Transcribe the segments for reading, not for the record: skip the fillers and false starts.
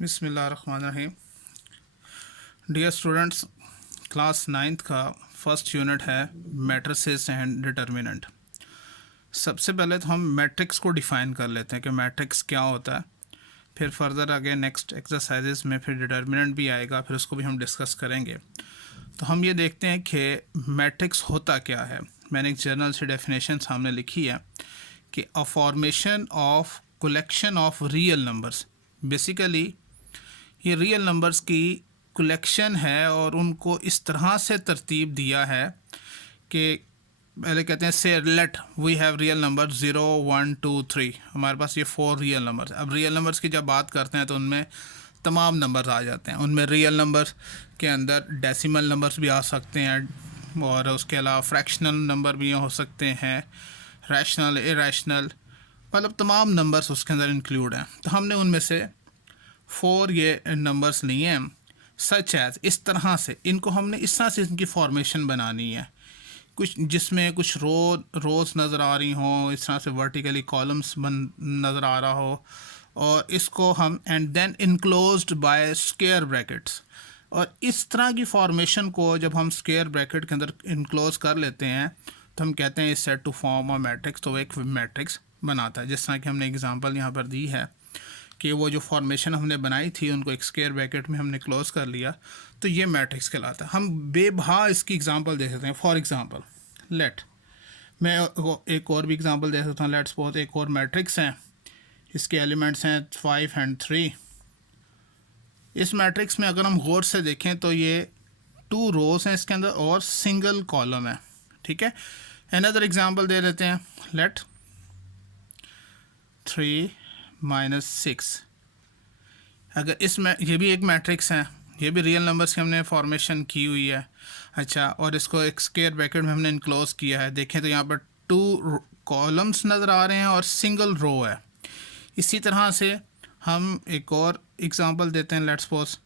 बिस्मिल्लाहिर्रहमानिर्रहीम। Dear students, class 9th का first unit है मैट्रिसेस एंड डिटर्मिनेंट। सबसे पहले तो हम मैट्रिक्स को डिफ़ाइन कर लेते हैं कि मैट्रिक्स क्या होता है। फिर फर्दर आगे नेक्स्ट एक्सरसाइजेस में फिर डिटर्मिनेंट भी आएगा, फिर उसको भी हम डिस्कस करेंगे। तो हम ये देखते हैं कि मैट्रिक्स होता क्या है। मैंने एक जर्नल से डेफिनेशन सामने लिखी है कि a formation of collection of real numbers. Basically ये रियल नंबर्स की कलेक्शन है और उनको इस तरह से तरतीब दिया है कि पहले कहते हैं say let we have real number 0 1 2 3। हमारे पास ये 4 रियल नंबर्स। अब रियल नंबर्स की जब बात करते हैं तो उनमें तमाम नंबर्स आ जाते हैं। उनमें रियल नंबर्स के अंदर डेसिमल नंबर्स भी आ सकते हैं और उसके अलावा फ्रैक्शनल नंबर भी हो सकते हैं, रैशनल, इरेशनल, मतलब तमाम नंबर्स उसके अंदर इंक्लूड हैं। तो हमने उनमें से 4 ये नंबर्स लिए हैं सच एज, इस तरह से इनको हमने इस तरह से इनकी फॉर्मेशन बनानी है, कुछ जिसमें कुछ रोज़ नज़र आ रही हों, इस तरह से वर्टिकली कॉलम्स बन नज़र आ रहा हो, और इसको हम and then enclosed by square brackets. और इस तरह की फॉर्मेशन को जब हम स्क्वायर ब्रैकेट के अंदर इनक्लोज कर लेते हैं तो हम कहते हैं इस set to form a matrix. तो वो एक मैट्रिक्स बनाता है। जिस तरह की हमने एग्जांपल यहाँ पर दी है कि वो जो फॉर्मेशन हमने बनाई थी उनको एक स्क्वायर ब्रैकेट में हमने क्लोज कर लिया, तो ये मैट्रिक्स कहलाता है। हम बेबहा इसकी एग्जांपल दे सकते हैं। फॉर एग्जांपल लेट, मैं एक और भी एग्जांपल दे सकता हूँ। लेट्स सपोज एक और मैट्रिक्स है, इसके एलिमेंट्स हैं 5 और 3। इस मैट्रिक्स में अगर हम गौर से देखें तो ये 2 रोज हैं इसके अंदर और सिंगल कॉलम है। ठीक है, अनदर एग्जांपल दे देते हैं। लेट 3 - 6। अगर इसमें ये भी एक मैट्रिक्स है, ये भी रियल नंबर्स की हमने फॉर्मेशन की हुई है। अच्छा, और इसको एक स्क्वायर ब्रैकेट में हमने इनक्लोज किया है। देखें तो यहाँ पर 2 कॉलम्स नज़र आ रहे हैं और सिंगल रो है। इसी तरह से हम एक और एग्जांपल देते हैं। Let's suppose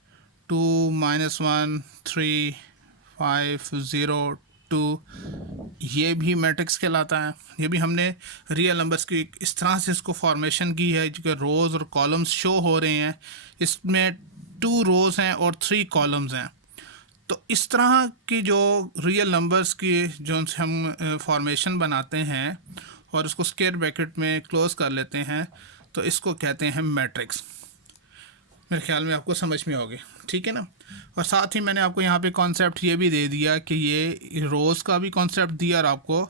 2 - 1 3 5 0 2। ये भी मैट्रिक्स कहलाता है। ये भी हमने रियल नंबर्स की इस तरह से इसको फॉर्मेशन की है जो रोज़ और कॉलम्स शो हो रहे हैं। इसमें 2 रोज़ हैं और 3 कॉलम्स हैं। तो इस तरह की जो रियल नंबर्स की जो उनसे हम फॉर्मेशन बनाते हैं और उसको स्क्वायर ब्रैकेट में क्लोज कर लेते हैं, तो इसको कहते हैं मैट्रिक्स। मेरे ख्याल में आपको समझ में होगी, ठीक है ना। और साथ ही मैंने आपको यहाँ पे कॉन्सेप्ट ये भी दे दिया कि ये रोज़ का भी कॉन्सेप्ट दिया और आपको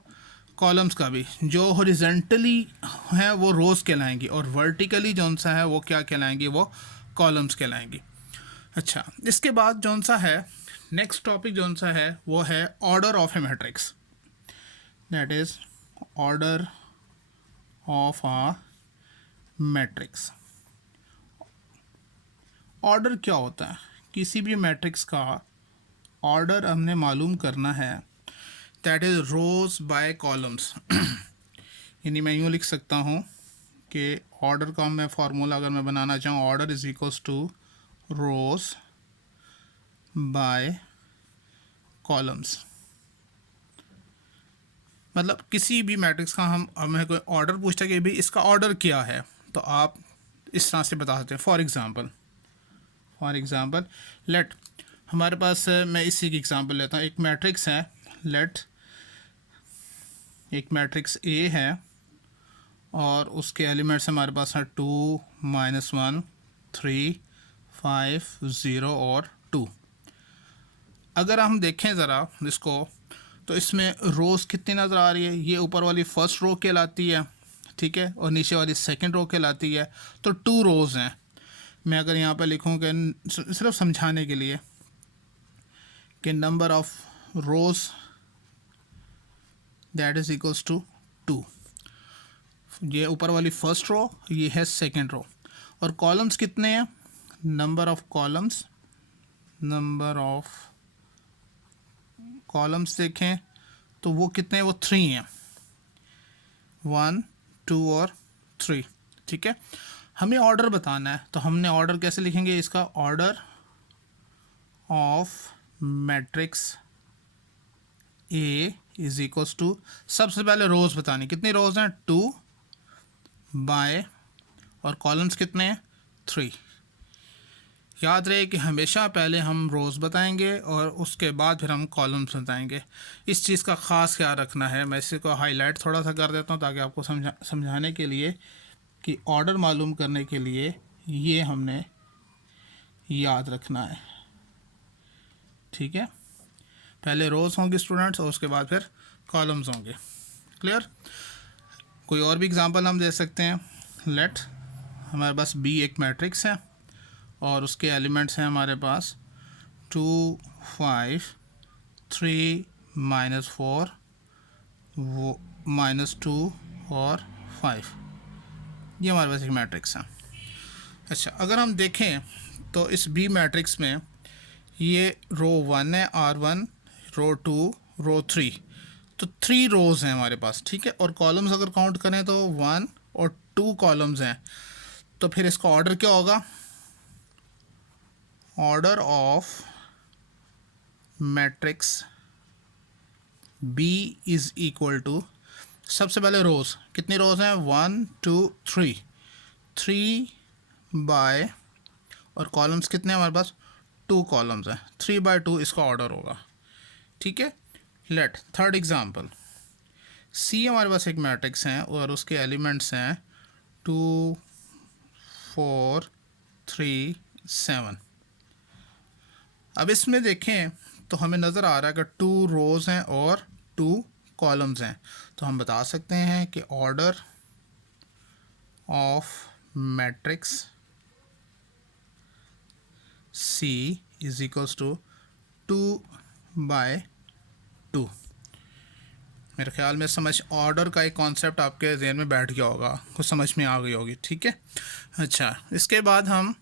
कॉलम्स का भी। जो हॉरिजॉन्टली हैं वो रोज़ कहलाएंगी और वर्टिकली जौन सा है वो क्या कहलाएंगी, वो कॉलम्स कहलाएंगी। अच्छा, इसके बाद जौन सा है नेक्स्ट टॉपिक जौन सा है वो है order of A matrix. That is order of a matrix. Order क्या होता है? किसी भी मैट्रिक्स का ऑर्डर हमने मालूम करना है। That is rows by columns. यानी मैं यूँ लिख सकता हूँ कि ऑर्डर का मैं फार्मूला अगर मैं बनाना चाहूँ, order is equals to rows by columns. मतलब किसी भी मैट्रिक्स का हम हमें कोई ऑर्डर पूछता है कि भाई इसका ऑर्डर क्या है, तो आप इस तरह से बता सकते हैं। फॉर एग्ज़ाम्पल लेट, हमारे पास मैं इसी की एग्ज़ाम्पल लेता हूँ। एक मैट्रिक्स है, लेट एक मैट्रिक्स ए है और उसके एलिमेंट्स हमारे पास हैं 2 - 1 3 5 0 और 2। अगर हम देखें ज़रा इसको तो इसमें रोज़ कितनी नज़र आ रही है? ये ऊपर वाली फर्स्ट रो कहलाती है, ठीक है, और नीचे वाली सेकंड रो कहलाती है। तो 2 रोज़ हैं। मैं अगर यहाँ पर लिखूँ कि सिर्फ समझाने के लिए कि number of rows that is equals to 2। ये ऊपर वाली फर्स्ट रो, ये है सेकंड रो। और कॉलम्स कितने हैं? नंबर ऑफ कॉलम्स देखें तो वो कितने हैं? वो 3 हैं, 1 2 और 3। ठीक है, हमें ऑर्डर बताना है तो हमने ऑर्डर कैसे लिखेंगे? इसका order of matrix A is equals to, सबसे पहले रोज़ बतानी, कितनी रोज़ हैं? 2 बाय, और कॉलम्स कितने हैं? 3। याद रहे कि हमेशा पहले हम रोज़ बताएंगे और उसके बाद फिर हम कॉलम्स बताएंगे। इस चीज़ का ख़ास ख्याल रखना है। मैं इसी को हाईलाइट थोड़ा सा कर देता हूँ ताकि आपको समझाने के लिए कि ऑर्डर मालूम करने के लिए ये हमने याद रखना है। ठीक है, पहले रोज़ होंगे स्टूडेंट्स और उसके बाद फिर कॉलम्स होंगे। क्लियर? कोई और भी एग्जांपल हम दे सकते हैं। लेट हमारे पास बी एक मैट्रिक्स है और उसके एलिमेंट्स हैं हमारे पास 2 5 3 -4 वो -2 और 5। ये हमारे पास एक मैट्रिक्स है। अच्छा, अगर हम देखें तो इस बी मैट्रिक्स में ये रो 1 है, R1, रो 2, रो 3, तो 3 रोज़ हैं हमारे पास। ठीक है, और कॉलम्स अगर काउंट करें तो 1 और 2 कॉलम्स हैं। तो फिर इसका ऑर्डर क्या होगा? Order of matrix B is equal to, सबसे पहले रोज़, कितनी रोज़ हैं? 1 2 3, 3 बाय, और कॉलम्स कितने हैं हमारे पास? 2 कॉलम्स हैं, 3 बाय 2 इसका ऑर्डर होगा। ठीक है, लेट थर्ड एग्जांपल, सी हमारे पास एक मैट्रिक्स है और उसके एलिमेंट्स हैं 2 4 3 7। अब इसमें देखें तो हमें नज़र आ रहा है कि 2 रोज़ हैं और 2 कॉलम्स हैं। तो हम बता सकते हैं कि order of matrix C is equals to 2 by 2। मेरे ख्याल में समझ ऑर्डर का एक कॉन्सेप्ट आपके जहन में बैठ गया होगा, कुछ समझ में आ गई होगी। ठीक है, अच्छा, इसके बाद हम